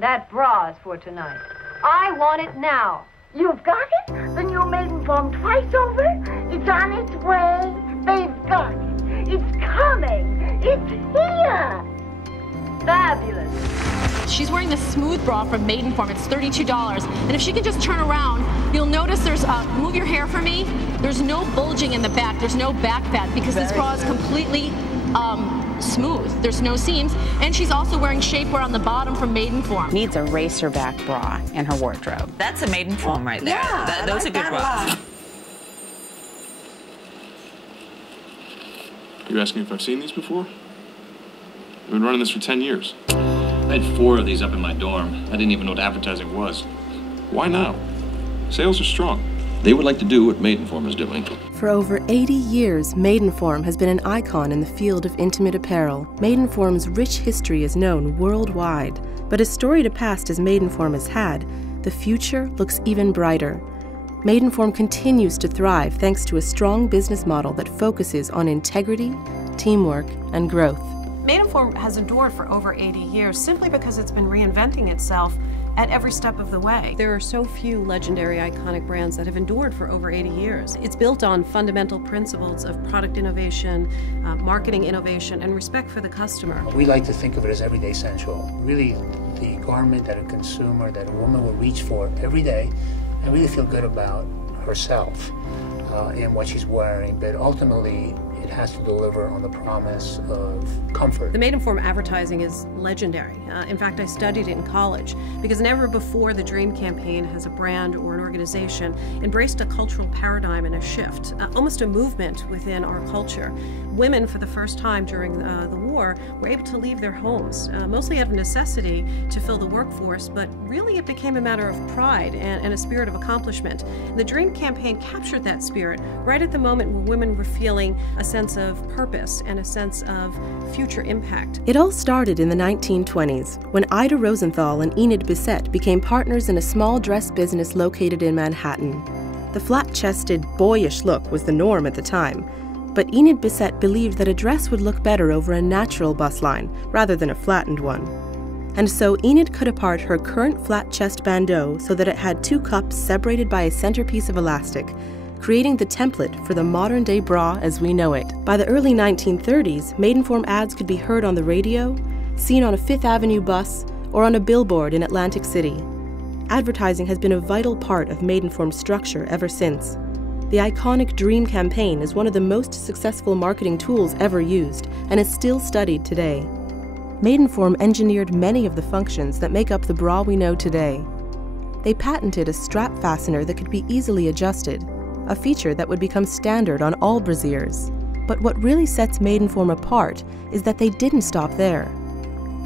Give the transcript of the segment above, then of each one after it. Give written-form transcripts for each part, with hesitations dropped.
That bra is for tonight. I want it now. You've got it? The new Maidenform twice over? It's on its way. They've got it. It's coming. It's here. Fabulous. She's wearing the smooth bra from Maidenform. It's $32. And if she can just turn around, you'll notice there's, move your hair for me. There's no bulging in the back. There's no back fat because this bra is completely smooth. There's no seams. And she's also wearing shapewear on the bottom from Maidenform. Needs a racer back bra in her wardrobe. That's a Maidenform right there. Yeah, those are good bras. You're asking if I've seen these before? I've been running this for 10 years. I had 4 of these up in my dorm. I didn't even know what advertising was. Why now? Sales are strong. They would like to do what Maidenform is doing. For over 80 years, Maidenform has been an icon in the field of intimate apparel. Maidenform's rich history is known worldwide. But as storied a past as Maidenform has had, the future looks even brighter. Maidenform continues to thrive thanks to a strong business model that focuses on integrity, teamwork, and growth. Maidenform has endured for over 80 years simply because it's been reinventing itself at every step of the way. There are so few legendary, iconic brands that have endured for over 80 years. It's built on fundamental principles of product innovation, marketing innovation, and respect for the customer. We like to think of it as everyday essential. Really, the garment that a consumer, that a woman will reach for every day and really feel good about herself and what she's wearing, but ultimately it has to deliver on the promise of comfort. The Maidenform advertising is legendary. In fact, I studied it in college because never before the Dream campaign has a brand or an organization embraced a cultural paradigm and a shift, almost a movement within our culture. Women, for the first time during the war, were able to leave their homes, mostly out of necessity to fill the workforce, but really it became a matter of pride and a spirit of accomplishment. And the Dream campaign captured that spirit right at the moment when women were feeling a sense of purpose and a sense of future impact. It all started in the 1920s when Ida Rosenthal and Enid Bissett became partners in a small dress business located in Manhattan. The flat-chested, boyish look was the norm at the time, but Enid Bissett believed that a dress would look better over a natural bustline rather than a flattened one. And so Enid cut apart her current flat chest bandeau so that it had 2 cups separated by a centerpiece of elastic, creating the template for the modern-day bra as we know it. By the early 1930s, Maidenform ads could be heard on the radio, seen on a Fifth Avenue bus, or on a billboard in Atlantic City. Advertising has been a vital part of Maidenform's structure ever since. The iconic Dream campaign is one of the most successful marketing tools ever used and is still studied today. Maidenform engineered many of the functions that make up the bra we know today. They patented a strap fastener that could be easily adjusted, a feature that would become standard on all brassieres. But what really sets Maidenform apart is that they didn't stop there.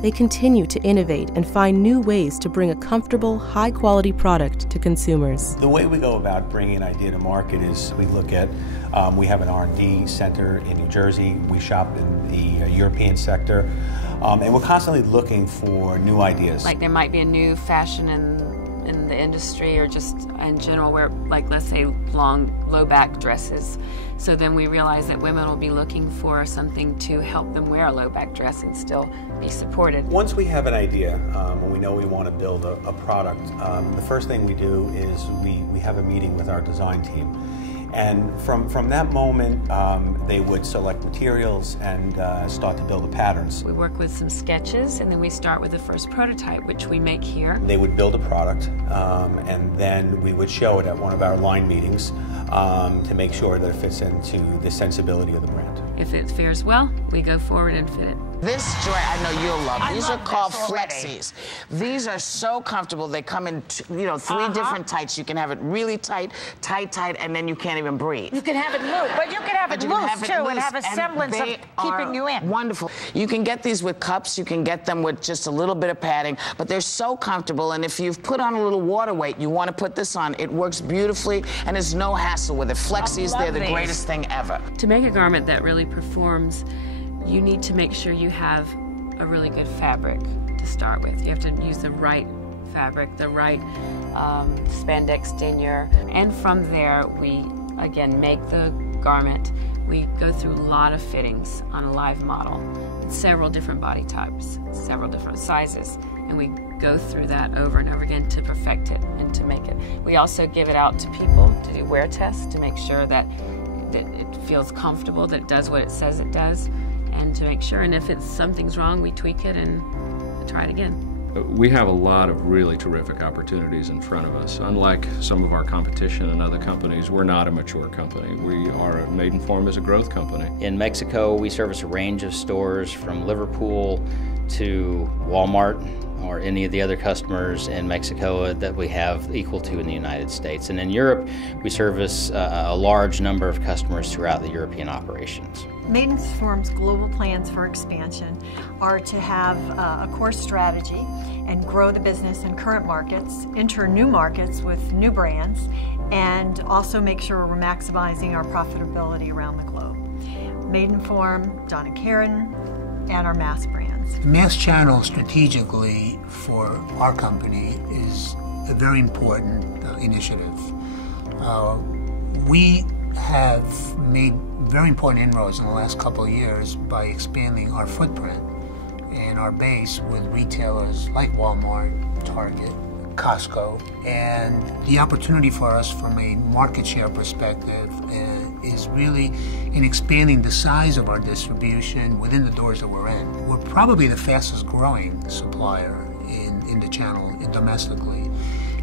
They continue to innovate and find new ways to bring a comfortable, high-quality product to consumers. The way we go about bringing an idea to market is we look at, we have an R&D center in New Jersey, we shop in the European sector, and we're constantly looking for new ideas. Like there might be a new fashion in the industry or just in general where, like, let's say long low back dresses. So then we realize that women will be looking for something to help them wear a low back dress and still be supported. Once we have an idea, when we know we want to build a product, the first thing we do is we have a meeting with our design team. And from that moment, they would select materials and start to build the patterns. We work with some sketches, and then we start with the first prototype, which we make here. They would build a product, and then we would show it at one of our line meetings to make sure that it fits into the sensibility of the brand. If it fares well, we go forward and fit it. This dress, I know you'll love. These are called flexis. These are so comfortable. They come in, 3 different tights. You can have it really tight, tight, and then you can't even breathe. You can have it loose, but you can have it loose, too, and have a semblance of keeping you in. Wonderful. You can get these with cups. You can get them with just a little bit of padding, but they're so comfortable, and if you've put on a little water weight, you want to put this on. It works beautifully, and there's no hassle with it. Flexis, they're the greatest thing ever. To make a garment that really performs, you need to make sure you have a really good fabric to start with. You have to use the right fabric, the right spandex denier. And from there, we, again, make the garment. We go through a lot of fittings on a live model, several different body types, several different sizes. and we go through that over and over again to perfect it and to make it. We also give it out to people to do wear tests to make sure that it feels comfortable, that it does what it says it does, and to make sure, and if something's wrong, we tweak it and try it again. We have a lot of really terrific opportunities in front of us. Unlike some of our competition and other companies, we're not a mature company. Maidenform is a growth company. In Mexico, we service a range of stores from Liverpool to Walmart or any of the other customers in Mexico that we have equal to in the United States. And in Europe, we service a large number of customers throughout the European operations. Maidenform's global plans for expansion are to have a core strategy and grow the business in current markets, enter new markets with new brands, and also make sure we're maximizing our profitability around the globe. Maidenform, Donna Karan, and our mass brands. The mass channel strategically for our company is a very important initiative. We have made very important inroads in the last couple of years by expanding our footprint and our base with retailers like Walmart, Target, Costco, and the opportunity for us from a market share perspective is really in expanding the size of our distribution within the doors that we're in. We're probably the fastest growing supplier in the channel domestically.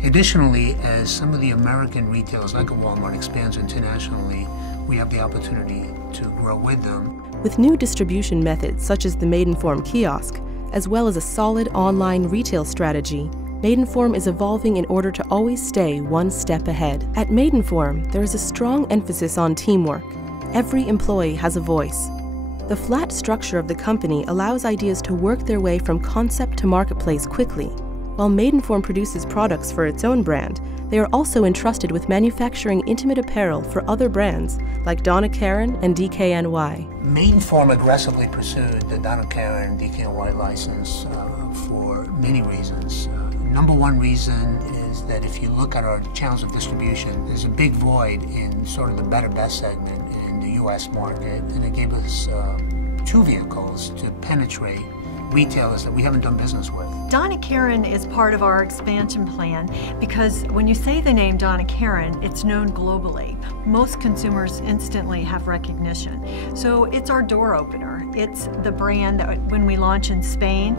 Additionally, as some of the American retailers like a Walmart expands internationally, we have the opportunity to grow with them. With new distribution methods such as the Maidenform kiosk, as well as a solid online retail strategy, Maidenform is evolving in order to always stay one step ahead. At Maidenform, there is a strong emphasis on teamwork. Every employee has a voice. The flat structure of the company allows ideas to work their way from concept to marketplace quickly. While Maidenform produces products for its own brand, they are also entrusted with manufacturing intimate apparel for other brands like Donna Karan and DKNY. Maidenform aggressively pursued the Donna Karan DKNY license for many reasons. Number one reason is that if you look at our channels of distribution, there's a big void in sort of the better best segment in the U.S. market, and it gave us two vehicles to penetrate retailers that we haven't done business with. Donna Karan is part of our expansion plan because when you say the name Donna Karan, it's known globally. Most consumers instantly have recognition. So it's our door opener. It's the brand that when we launch in Spain,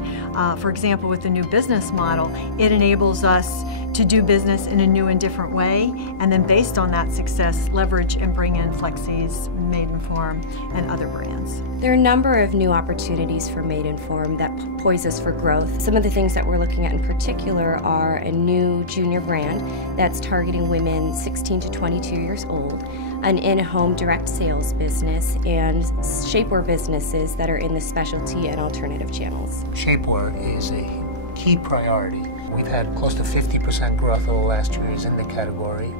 for example, with the new business model, it enables us to do business in a new and different way, and then based on that success, leverage and bring in Flexi's, Maidenform, and other brands. There are a number of new opportunities for Maidenform that poise us for growth. Some of the things that we're looking at in particular are a new junior brand that's targeting women 16 to 22 years old, an in-home direct sales business, and shapewear businesses that are in the specialty and alternative channels. Shapewear is a key priority. We've had close to 50% growth over the last 2 years in the category,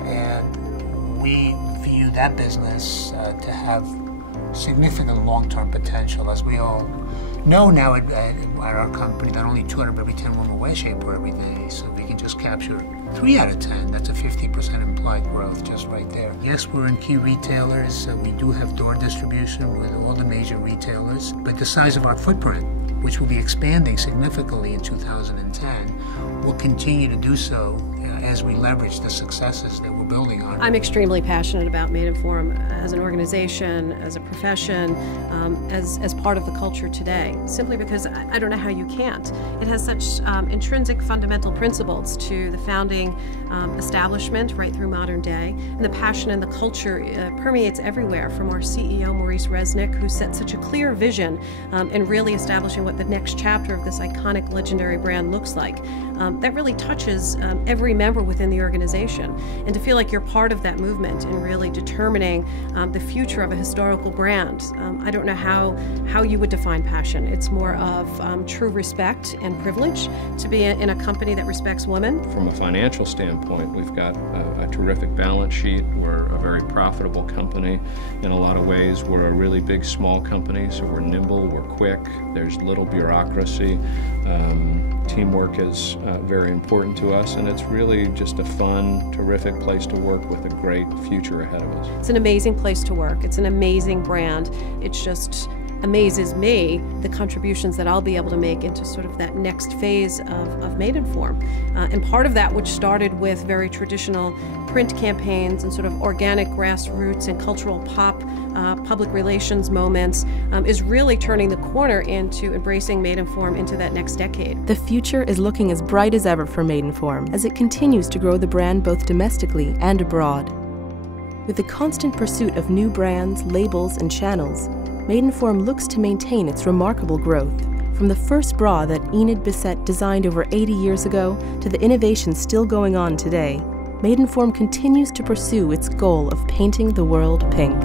and we view that business to have significant long-term potential. As we all know now at our company that only 2 out of every 10 women wear shapewear every day, so we can just capture 3 out of 10. That's a 50% implied growth just right there. Yes, we're in key retailers. We do have door distribution with all the major retailers, but the size of our footprint, which will be expanding significantly in 2010, will continue to do so as we leverage the successes that we're building on. I'm extremely passionate about Maidenform as an organization, as a profession, as part of the culture today, simply because I don't know how you can't. It has such intrinsic fundamental principles to the founding establishment right through modern day, and the passion and the culture permeates everywhere, from our CEO, Maurice Resnick, who set such a clear vision in really establishing what the next chapter of this iconic, legendary brand looks like. That really touches every member within the organization, and to feel like you're part of that movement and really determining the future of a historical brand. I don't know how you would define passion. It's more of true respect and privilege to be in a company that respects women. From a financial standpoint, we've got a terrific balance sheet. We're a very profitable company. In a lot of ways, we're a really big, small company, so we're nimble, we're quick, there's little bureaucracy. Teamwork is very important to us, and it's really just a fun, terrific place to work with a great future ahead of us. It's an amazing place to work. It's an amazing brand. It's just amazes me the contributions that I'll be able to make into sort of that next phase of Maidenform. And part of that, which started with very traditional print campaigns and sort of organic grassroots and cultural pop public relations moments, is really turning the corner into embracing Maidenform into that next decade. The future is looking as bright as ever for Maidenform as it continues to grow the brand both domestically and abroad. With the constant pursuit of new brands, labels, and channels, Maidenform looks to maintain its remarkable growth. From the first bra that Enid Bissett designed over 80 years ago to the innovations still going on today, Maidenform continues to pursue its goal of painting the world pink.